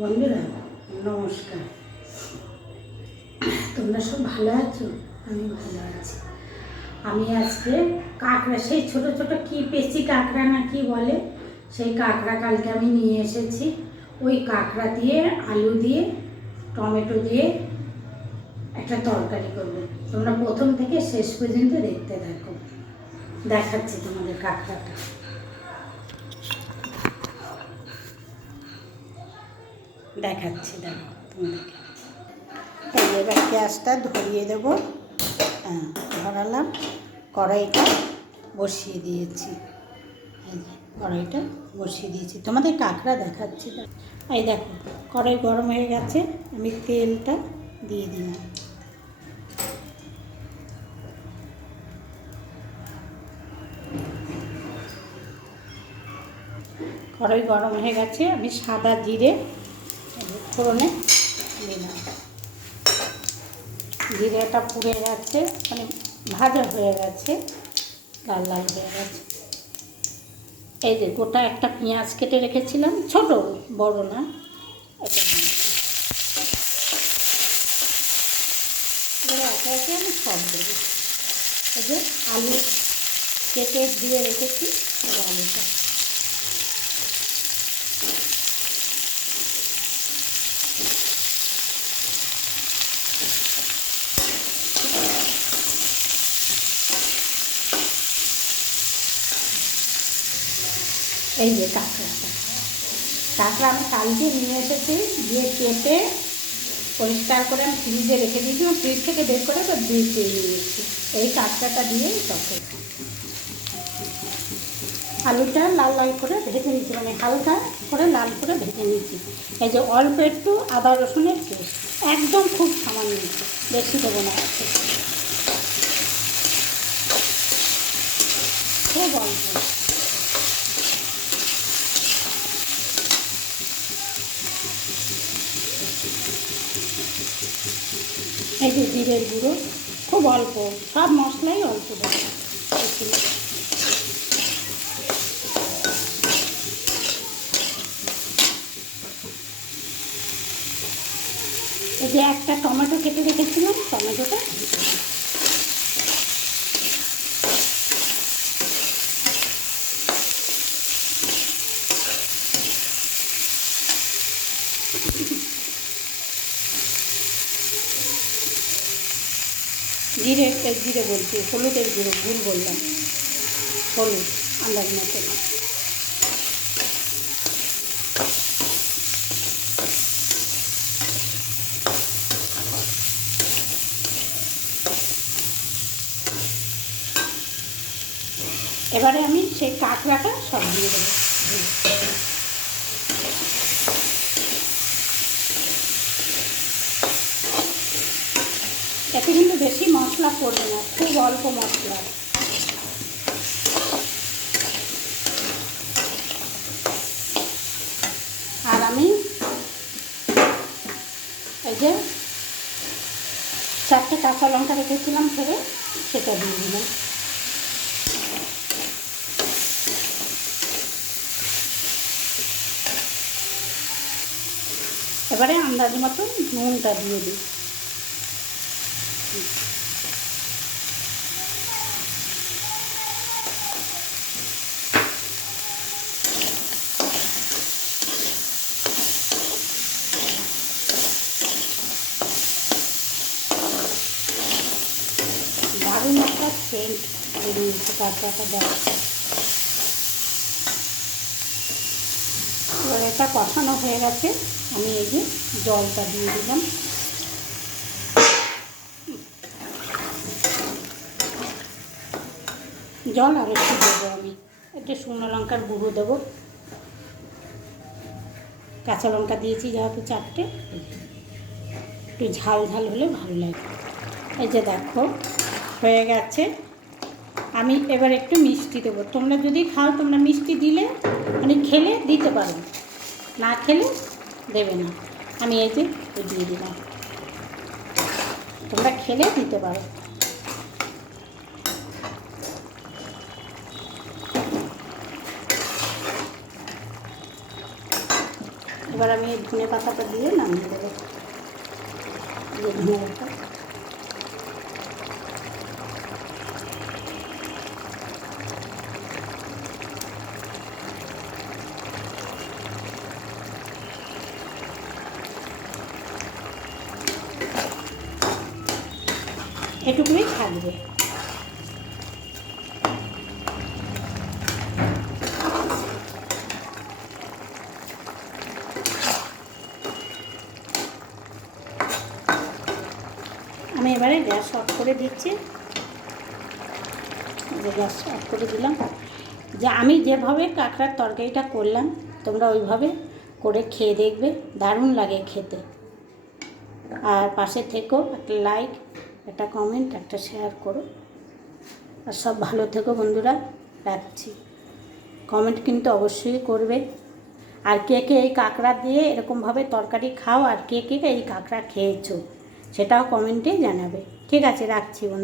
বন্ধুরা নমস্কার। তোমরা সব ভালো আছো? আমি ভালো আছি। আমি আজকে কাঁকড়া, সেই ছোট ছোট কি পেঁচি কাঁকড়া না কি বলে, সেই কাঁকড়া কালকে আমি নিয়ে এসেছি। ওই কাঁকড়া দিয়ে আলু দিয়ে টমেটো দিয়ে একটা তরকারি করবো। তোমরা প্রথম থেকে শেষ পর্যন্ত দেখতে থাকো। দেখাচ্ছি তোমাদের কাঁকড়াটা। দেখাচ্ছি, দেখো তোমাদেরকে। এবার গ্যাসটা ধরিয়ে দেবো। ধরালাম, কড়াইটা বসিয়ে দিয়েছি। এই যে কড়াইটা বসিয়ে দিয়েছি, তোমাদের কাঁকড়া দেখাচ্ছি। এই দেখো কড়াই গরম হয়ে গেছে, আমি তেলটা দিয়ে দিলাম। কড়াই গরম হয়ে গেছে, আমি সাদা জিরে ফোড়নে দিলাম। জিরেটা পুড়ে গেছে, মানে ভাজা হয়ে গেছে, লাল লাল হয়ে গেছে। এই যে গোটা একটা পেঁয়াজ কেটে রেখেছিলাম, ছোট বড় না, এটা দিয়ে এবারে একে একে আমি সব দেবো। এই যে আলু কেটে ধুয়ে রেখেছি, আলুটা এই যে কাঁকড়া আমি কালকে নিয়ে এসেছি, দিয়ে কেটে পরিষ্কার করে আমি ফ্রিজে রেখে দিয়েছিলাম। ফ্রিজ থেকে বের করে এবার দিয়ে নিয়েছি। এই কাঁকড়াটা দিয়েই তখন আলুটা লাল লাল করে ভেজে নিয়েছি, মানে হালকা করে লাল করে ভেজে নিয়েছি। এই যে অল্প একটু আদা রসুনের পেস্ট, একদম খুব সামান্য, বেশি দেবো না, খুব অল্প। এই যে জিরের গুঁড়ো খুব অল্প, সব মশলাই অল্প দেবো। এই যে একটা টমেটো কেটে রেখেছিলাম, টমেটোটা জিরে বলছি, হলুদের গুঁড়ো, ভুল বললাম, হলুদ আন্দাজ মতো। এবারে আমি সেই কাঁকড়াটা সব দিয়ে দেবো। এতে কিন্তু বেশি মশলা পড়বে না, খুব অল্প মশলা। আর আমি এই যে 4টে কাঁচা লঙ্কা রেখেছিলাম ফেলে, সেটা দিয়ে দিলাম। এবারে আন্দাজ মতন নুনটা দিয়ে দিই। দারুণ একটা সেন্ট বেরিয়েছে কাঁকড়াটা, দেখো। এবার এটা কষানো হয়ে গেছে, আমি এই যে জলটা দিয়ে দিলাম। জল আর একটু দেবো, আমি একটু শুকনো লঙ্কার গুঁড়ো দেবো। কাঁচা লঙ্কা দিয়েছি যেহেতু 4টে, একটু ঝাল ঝাল হলে ভালো লাগে। এই যে দেখো হয়ে গেছে। আমি এবার একটু মিষ্টি দেবো। তোমরা যদি খাও, তোমরা মিষ্টি দিলে মানে খেলে দিতে পারো, না খেলে দেবে না। আমি এই যে দিয়ে দিলাম, তোমরা খেলে দিতে পারো। এবার আমি এই ধনে পাতাটা দিয়ে নামিয়ে দেবো। যে ধনে পাতা এটুকুই থাকবে। আমি এবারে গ্যাস অফ করে দিচ্ছি। যে গ্যাস অফ করে দিলাম। যে আমি যেভাবে কাঁকড়ার তরকারিটা করলাম তোমরা ওইভাবে করে খেয়ে দেখবে, দারুণ লাগে খেতে। আর পাশে থেকো, একটা লাইক, একটা কমেন্ট, একটা শেয়ার করো। আর সব ভালো থেকো বন্ধুরা, রাখছি। কমেন্ট কিন্তু অবশ্যই করবে। আর কে কে এই কাঁকড়া দিয়ে এরকমভাবে তরকারি খাও, আর কে কে এই কাঁকড়া খেয়েছো সেটাও কমেন্টে জানাবে। ঠিক আছে, রাখছি বন্ধু।